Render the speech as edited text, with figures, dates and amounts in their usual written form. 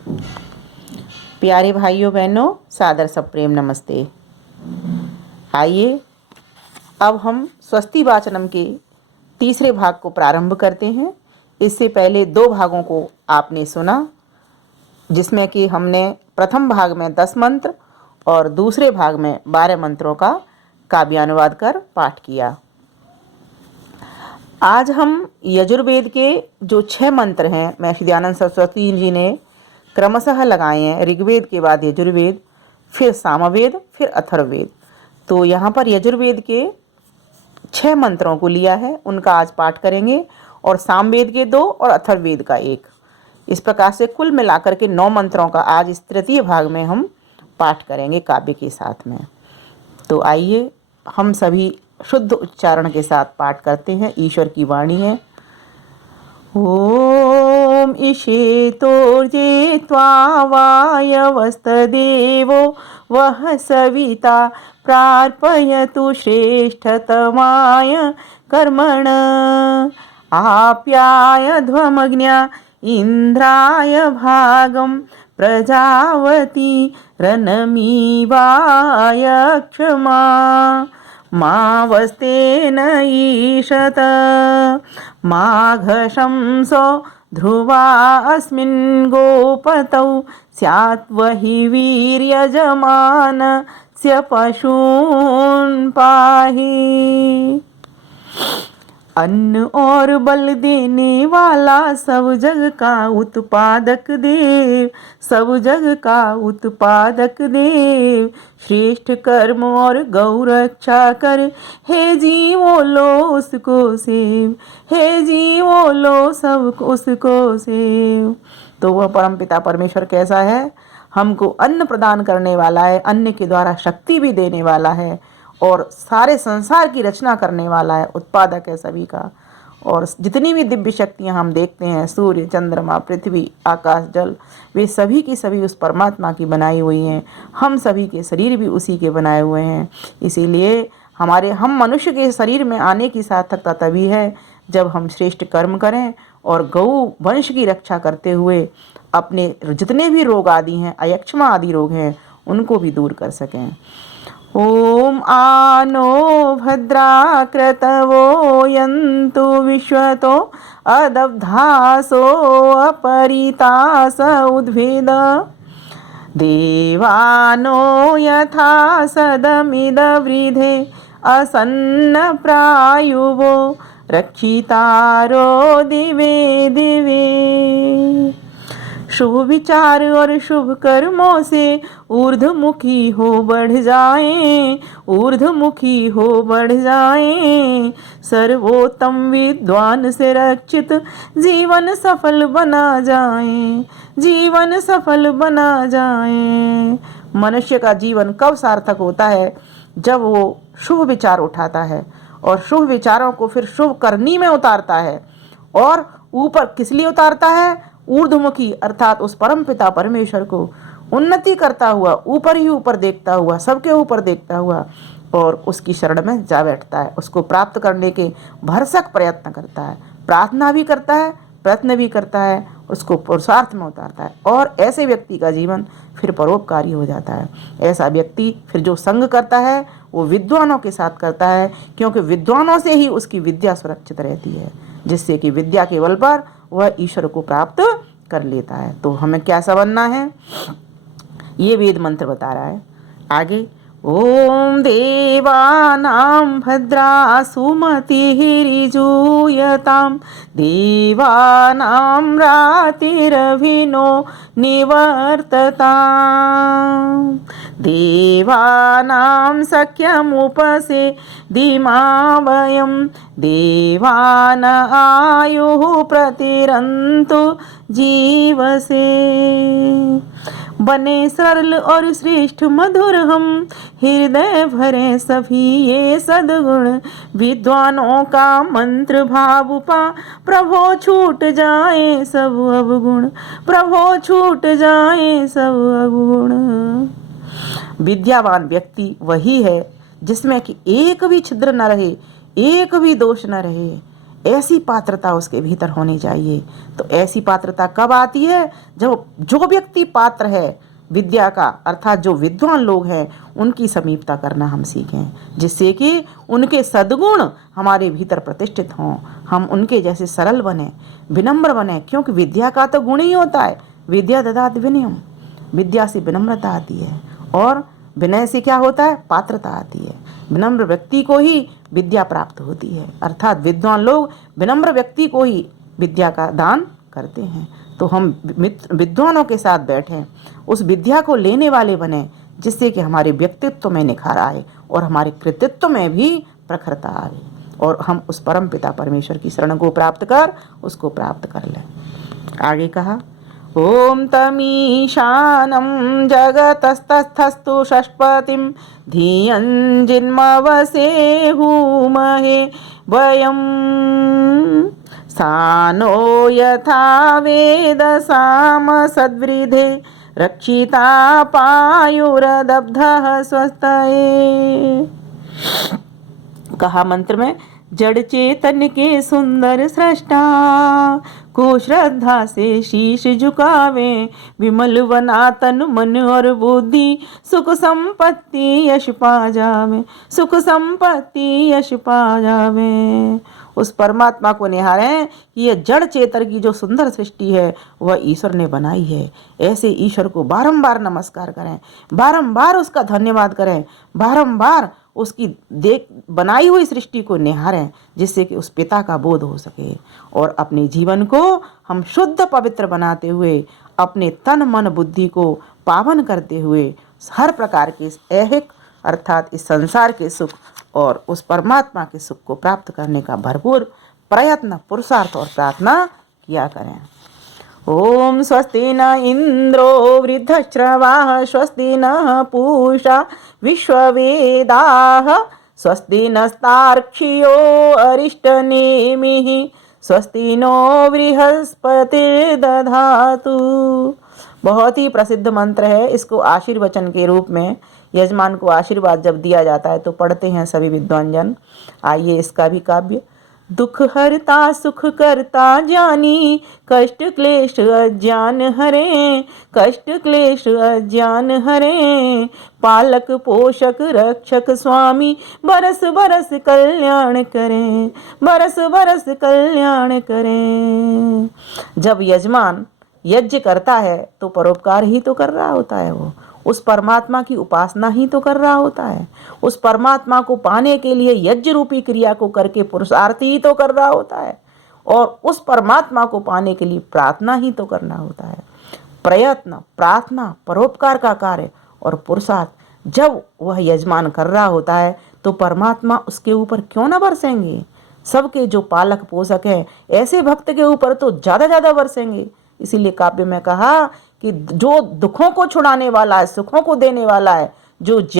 प्यारे भाइयों बहनों, सादर सप्रेम नमस्ते। आइए अब हम स्वस्ति वाचनम के तीसरे भाग को प्रारंभ करते हैं। इससे पहले 2 भागों को आपने सुना, जिसमें कि हमने प्रथम भाग में 10 मंत्र और दूसरे भाग में 12 मंत्रों का काव्यानुवाद कर पाठ किया। आज हम यजुर्वेद के जो 6 मंत्र हैं, महर्षि दयानंद सरस्वती जी ने क्रमशः लगाए हैं। ऋग्वेद के बाद यजुर्वेद, फिर सामवेद, फिर अथर्ववेद। तो यहाँ पर यजुर्वेद के 6 मंत्रों को लिया है, उनका आज पाठ करेंगे, और सामवेद के 2 और अथर्ववेद का 1। इस प्रकार से कुल मिलाकर के 9 मंत्रों का आज इस तृतीय भाग में हम पाठ करेंगे काव्य के साथ में। तो आइए हम सभी शुद्ध उच्चारण के साथ पाठ करते हैं। ईश्वर की वाणी है। ओम इषेतोर्जे त्वावायवस्तदेवो वह सविता प्रार्पयतु श्रेष्ठतमाय कर्मण आप्यायध्वमग्न्या इंद्राय भागं प्रजावती रनमीवाय क्षमा मावस्तेन ईशत माघशंसो ध्रुवा अस्मिन् गोपतौ स्यात् वहि वीर्यजमानस्य पशून् पाहि। अन्न और बल देने वाला, सब जग का उत्पादक देव, सब जग का उत्पादक देव, श्रेष्ठ कर्म और गौ रक्षा कर, हे जीवो लो उसको सेव, हे जीवो लो सब उसको सेव। तो वह परमपिता परमेश्वर कैसा है? हमको अन्न प्रदान करने वाला है, अन्न के द्वारा शक्ति भी देने वाला है, और सारे संसार की रचना करने वाला है, उत्पादक है सभी का। और जितनी भी दिव्य शक्तियाँ हम देखते हैं, सूर्य, चंद्रमा, पृथ्वी, आकाश, जल, वे सभी की सभी उस परमात्मा की बनाई हुई हैं। हम सभी के शरीर भी उसी के बनाए हुए हैं। इसीलिए हम मनुष्य के शरीर में आने की सार्थकता तभी है जब हम श्रेष्ठ कर्म करें और गौ वंश की रक्षा करते हुए अपने जितने भी रोग आदि हैं, अयक्ष्मा आदि रोग हैं, उनको भी दूर कर सकें। ओम आनो भद्रा क्रतवो यन्तु विश्वतो अदब्धासो अपरितास उद्भिद देवानो यथा सदमिदवृधे असन्न प्रायुवो रक्षितारो दिवे दिवे। शुभ विचार और शुभ कर्मों से ऊर्ध्वमुखी हो बढ़ जाएं, ऊर्ध्वमुखी हो बढ़ जाएं, सर्वोत्तम विद्वान से रक्षित जीवन सफल बना जाएं, जीवन सफल बना जाएं। मनुष्य का जीवन कब सार्थक होता है? जब वो शुभ विचार उठाता है और शुभ विचारों को फिर शुभ करनी में उतारता है। और ऊपर किस लिए उतारता है? ऊर्ध्वमुखी, अर्थात उस परम पिता परमेश्वर को उन्नति करता हुआ, ऊपर ही ऊपर देखता हुआ, सबके ऊपर देखता हुआ, और उसकी शरण में जा बैठता है। उसको प्राप्त करने के भरसक प्रयत्न करता है, प्रार्थना भी करता है, प्रयत्न भी करता है, उसको पुरुषार्थ में उतारता है, और ऐसे व्यक्ति का जीवन फिर परोपकारी हो जाता है। ऐसा व्यक्ति फिर जो संग करता है वो विद्वानों के साथ करता है, क्योंकि विद्वानों से ही उसकी विद्या सुरक्षित रहती है, जिससे कि विद्या के बल पर वह ईश्वर को प्राप्त कर लेता है। तो हमें क्या समझना है, ये वेद मंत्र बता रहा है। आगे ओम देवानां भद्रा सुमतिर्यजूयतां देवानां रातिरभिनो निवर्ततां देवानां सख्यमुपसेदिमावयं देवान आयुः प्रतिरन्तु जीवसे। बने सरल और श्रेष्ठ मधुर हम, हृदय भरे सभी ये सद्गुण, विद्वानों का मंत्र भाव पा, प्रभो छूट जाए सब अवगुण, प्रभो छूट जाए सब अवगुण। विद्यावान व्यक्ति वही है जिसमें कि एक भी छिद्र न रहे, एक भी दोष न रहे, ऐसी पात्रता उसके भीतर होनी चाहिए। तो ऐसी पात्रता कब आती है? जब जो व्यक्ति पात्र है विद्या का, अर्थात जो विद्वान लोग हैं, उनकी समीपता करना हम सीखें, जिससे कि उनके सद्गुण हमारे भीतर प्रतिष्ठित हों, हम उनके जैसे सरल बने, विनम्र बने। क्योंकि विद्या का तो गुण ही होता है, विद्या ददात विनयम, विद्या से विनम्रता आती है, और विनय से क्या होता है? पात्रता आती है। विनम्र व्यक्ति को ही विद्या प्राप्त होती है, अर्थात विद्वान लोग विनम्र व्यक्ति को ही विद्या का दान करते हैं। तो हम विद्वानों के साथ बैठें, उस विद्या को लेने वाले बने, जिससे कि हमारे व्यक्तित्व में निखार आए और हमारे कृतित्व में भी प्रखरता आए, और हम उस परम पिता परमेश्वर की शरण को प्राप्त कर उसको प्राप्त कर लें। आगे कहा, ओम तमीशानं जगतस्तस्थस्तु षष्पतिं धियं जिन्मवसेहुमहे वयं सानो यथा वेद साम सद्वृधे रक्षिता पायुरदब्धः स्वस्तये। कहा मंत्र में, जड़ चेतन के सुंदर सृष्टा को श्रद्धा से शीश झुकावे, विमल बना तन मन और बुद्धि, सुख संपत्ति यश पा जावे, सुख संपत्ति यश पा जावे। उस परमात्मा को निहारें कि यह जड़ चेतन की जो सुंदर सृष्टि है वह ईश्वर ने बनाई है। ऐसे ईश्वर को बारंबार नमस्कार करें, बारंबार उसका धन्यवाद करें, बारंबार उसकी बनाई हुई सृष्टि को निहारें, जिससे कि उस पिता का बोध हो सके, और अपने जीवन को हम शुद्ध पवित्र बनाते हुए, अपने तन मन बुद्धि को पावन करते हुए, हर प्रकार के ऐहिक अर्थात इस संसार के सुख और उस परमात्मा के सुख को प्राप्त करने का भरपूर प्रयत्न, पुरुषार्थ और प्रार्थना किया करें। ओम स्वस्ति न इंद्रो वृद्धश्रवाः, स्वस्ति न पूषा विश्ववेदाः, स्वस्ति नस्तार्क्ष्यो अरिष्टनेमिः, स्वस्ति नो बृहस्पतिर्दधातु। बहुत ही प्रसिद्ध मंत्र है। इसको आशीर्वचन के रूप में यजमान को आशीर्वाद जब दिया जाता है तो पढ़ते हैं सभी विद्वान जन। आइए इसका भी काव्य। दुख हरता सुख करता जानी, कष्ट क्लेश अज्ञान हरे, कष्ट क्लेश अज्ञान हरे, पालक पोषक रक्षक स्वामी, बरस बरस कल्याण करें, बरस बरस कल्याण करें। जब यजमान यज्ञ करता है तो परोपकार ही तो कर रहा होता है, वो उस परमात्मा की उपासना ही तो कर रहा होता है, उस परमात्मा को पाने के लिए यज्ञ रूपी क्रिया को करके पुरुषार्थ ही तो कर रहा होता है, और उस परमात्मा को पाने के लिए प्रार्थना ही तो करना होता है। प्रयत्न, प्रार्थना, परोपकार का कार्य और पुरुषार्थ जब वह यजमान कर रहा होता है तो परमात्मा उसके ऊपर क्यों न बरसेंगे। सबके जो पालक पोषक हैं ऐसे भक्त के ऊपर तो ज़्यादा बरसेंगे। इसीलिए काव्य में कहा कि जो दुखों को छुड़ाने वाला है, सुखों को देने वाला है, जो